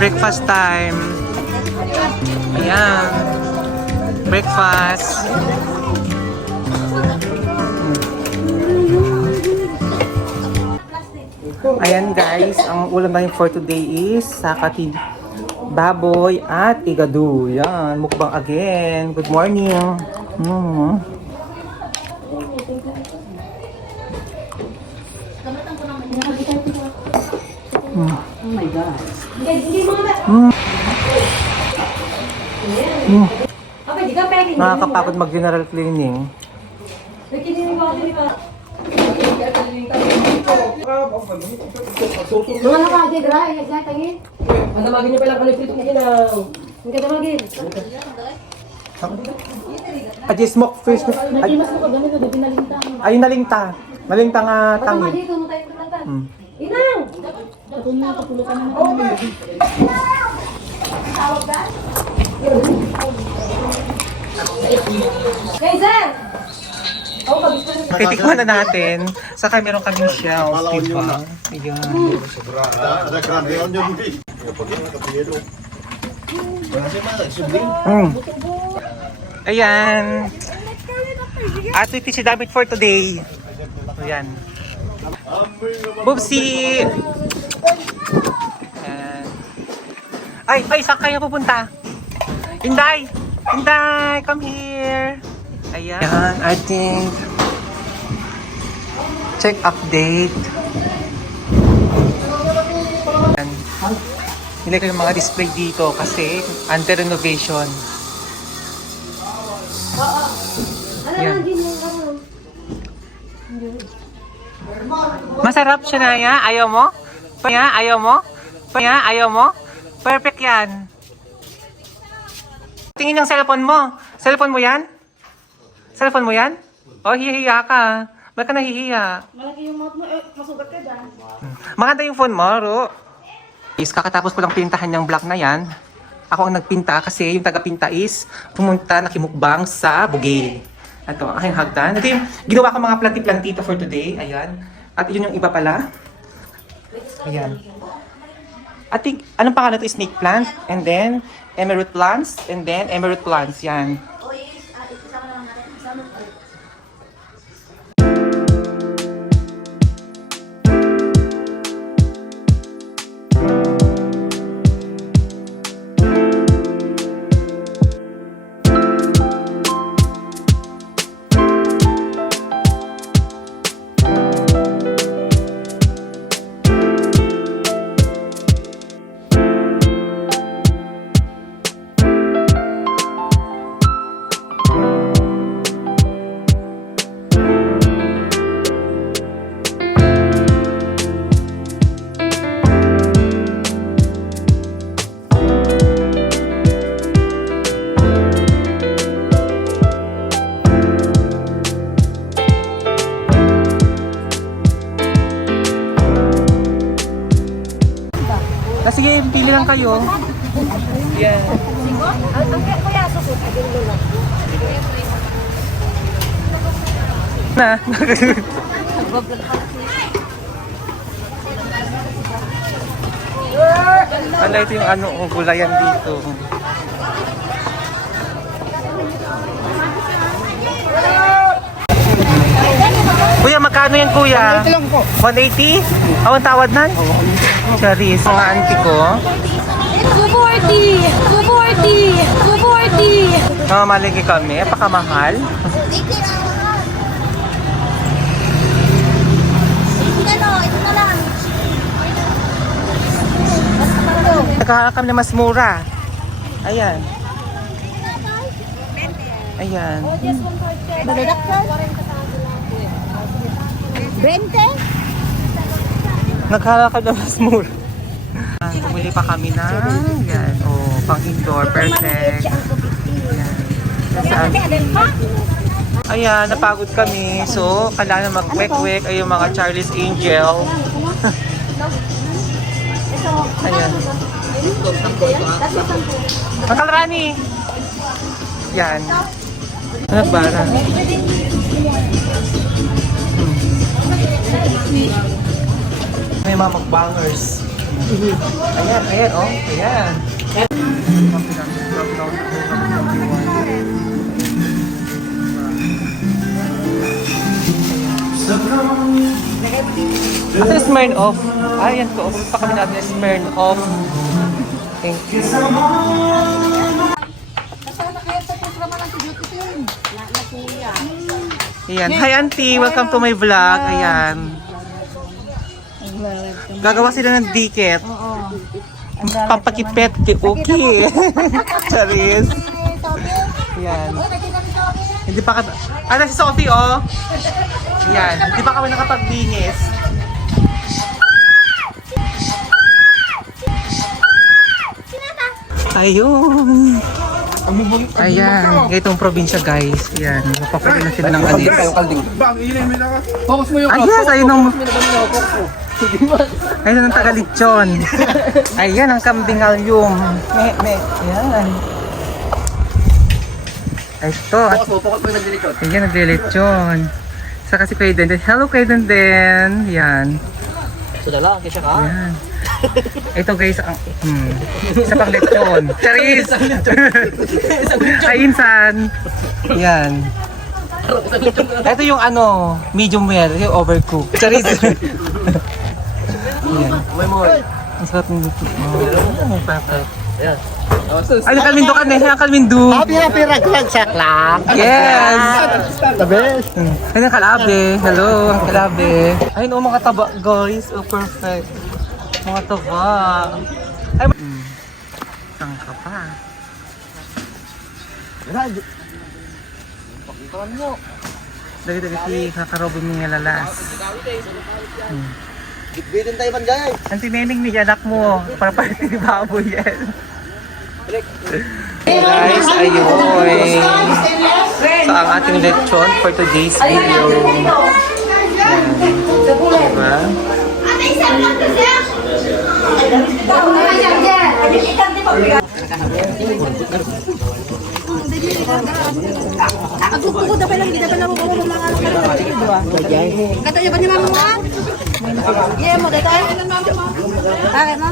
Breakfast time. Ayan. Breakfast. Ayan guys, ang ulam namin for today is sakati baboy at igado. Yan, mukbang again. Good morning. Mm. Okay, di ka pwede. Nakakapagod mag-general cleaning. Ko. Mga nakagay, dra, ay sa tangin. Manamagin niyo pala kung nito niya na. Hindi ka tamagin. Adi smoke fish. Ay, Nakimas mo ganito, di pinalintang. ayun nalinta. Nalinta nga Tama tangi. dito, mo tayo pinalintang. Mm. Inang! Kung na kapulo ka naman. Oh, kabis ko na. Titikman na natin. Saka meron kaming shells, di ba? Ayan. Mm. Ayan. Ato ito si David for today. Ayan. Bubsi! Ayan. Ay, ay, saan kayo pupunta? Inday! Inday, come here! Ayan. Ayan, I think... Check update. Ayan. Nilagay ko yung mga display dito kasi under renovation. Yan. ano? Masarap siya na ya. Ayaw mo? Panya, ayaw mo? Panya, ayaw mo? Perfect yan. Tingin ng cellphone mo. Cellphone mo yan? Cellphone mo yan? Oh, hihiya ka. Ba't ka nahihiya? Malaki yung mouth mo, eh, masugat ka dyan. Maganda yung phone mo, Ro. Is kakatapos ko lang pintahan yung block na yan. Ako ang nagpinta kasi yung taga-pinta is pumunta nakimukbang sa Bugil. Ito, aking hagdan. Ito yung ginawa ko mga planti-plantito for today. Ayan. At yun yung iba pala. Ayan. I think, anong pangalan ito? Snake plant. And then, emerald plants. And then, emerald plants. Yan. Lang kayo. Susot. Na. Wala ito yung ano, oh, gulayan dito. Kuya, magkano yan kuya? 180 lang po. 180? Oh, ang tawad na? Charis, mga auntie ko. 240! 240! 240! Namamaligi kami, pakamahal. Ito na lang. Naghahanap kami na mas mura. Ayan. Ayan. Badadaktal? 20? Naghahanap kami na mas mura. Ah, Bumili pa kami na, yan, oh, pang indoor, perfect. Ah, Ayan, napagod kami. So, kailangan mag-wek-wek ay yung mga Charlie's Angel. Ayan. Uncle Rani! Yan. Nagbara. Hmm. May mga magbangers. Ayan, ayan, oh. Ayan. Asa yung Smirnoff? Ayan to. Pa kami natin yung Smirnoff. Thank you. Ayan. Hi, auntie. Welcome to my vlog. Ayan. Gagawa sila ng diket. Pampakipet kay Uki. Charis. Ayan. Hindi pa ka... Ah, na si Sophie, oh. Ayan. Hindi pa kami nakapaglinis. Ayun. Ayan. Itong probinsya, guys. Ayan. Mapapagin na sila ng alis. Focus mo yung Ay, yes, ayun ang... Ayun ang tagalitsyon. Ayan ang kambing alyum. Me, me. Ayan. Ay, ito. Focus mo, focus mo yung nagdilikot. Ayan, naglilitsyon. Saka si Kuya Denden. Hello, Kuya Denden. Yan. So na lang, kisya ka. Yan. Ito guys, ang... Hmm. Isa pang lechon. Charis! Ay, insan. Yan. Ito yung ano, medium well, yung overcooked. Charis! Yan. May more. Ang sarap ng luto. Oh, perfect. Ayan. Oh, sus. Ay, nakalmindo ka na. Nakalmindo. Happy, happy raglag sa lang. Yes! The best. Ay, ang kalabe. Hello, ang kalabe. Ay, no, mga taba, guys. Oh, perfect. Mga taba. Ay, mm. Saan ka pa? Dagi-dagi si kakarobin niya lalas. Gitbitin tayo man dyan. Ang tineneng ni anak mo. Para party ni baboy yan. Guys, ayun. Sa ang ating lechon for today's video. Diba? Ang kukuha dapat hindi dapat lang ako mga ano ka lang. Kata niya ba niya mama mo? Yeah, mo dito. Bakit mo?